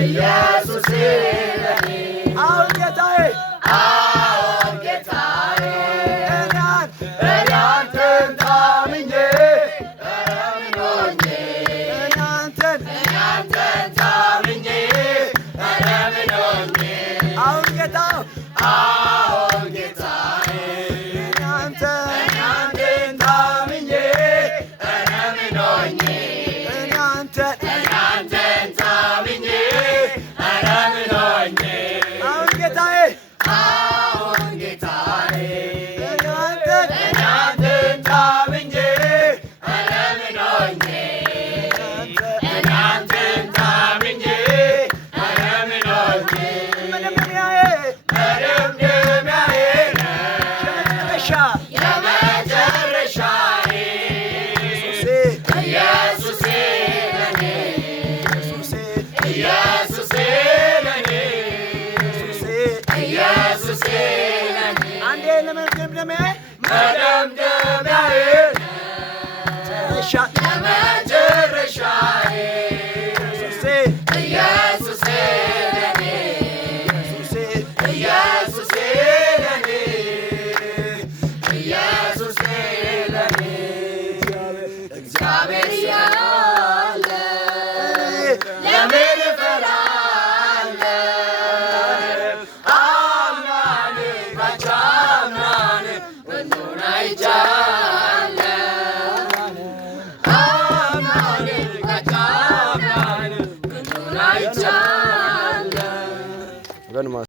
ኢየሱስ ለኔ አሁን ጌታዬ አሁን ጌታዬ እኔ አንተን ታምኜ ምን ሆኜ እኔ አንተን ታምኜ ምን ሆኜ አሁን ጌታ አሁን ጌታዬ እኔ አንተን ታምኜ ምን ሆኜ እኔ አንተን ታምኜ ምን ሆኜ አሁን ጌታዬ አሁን ጌታዬ እኔ አንተን ታምኜ ምን ሆኜ እኔ አንተን ታምኜ ምን ሆኜ መደምደሚያዬ የመጨረሻዬ ኢየሱሴ ለኔ ኢየሱሴ ለኔ ኢየሱሴ ለኔ አንዴ ለመደምደሚያዬ የመጨረሻዬ ኢየሱሴ ለኔ ኢየሱሴ ለኔ ኢየሱሴ ለኔ እግዚአብሔር ያለ ለምን እፈራለሁ? አምናን ባንቺ አምናን ሁሉን አይቻለሁ